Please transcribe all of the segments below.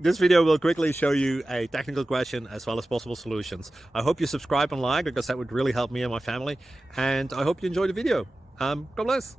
This video will quickly show you a technical question as well as possible solutions. I hope you subscribe and like, because that would really help me and my family. And I hope you enjoy the video. God bless.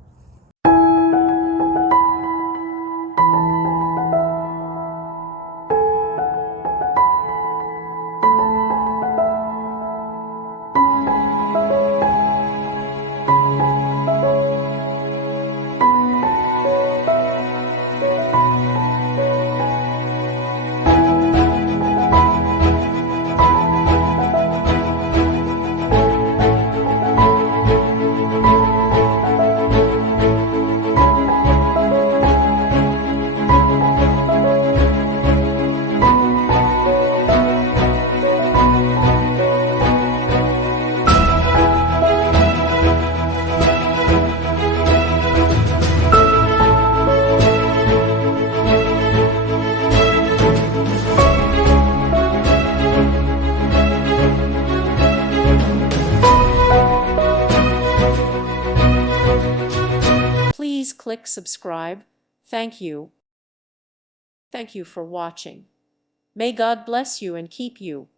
Please click subscribe. Thank you. Thank you for watching. May God bless you and keep you.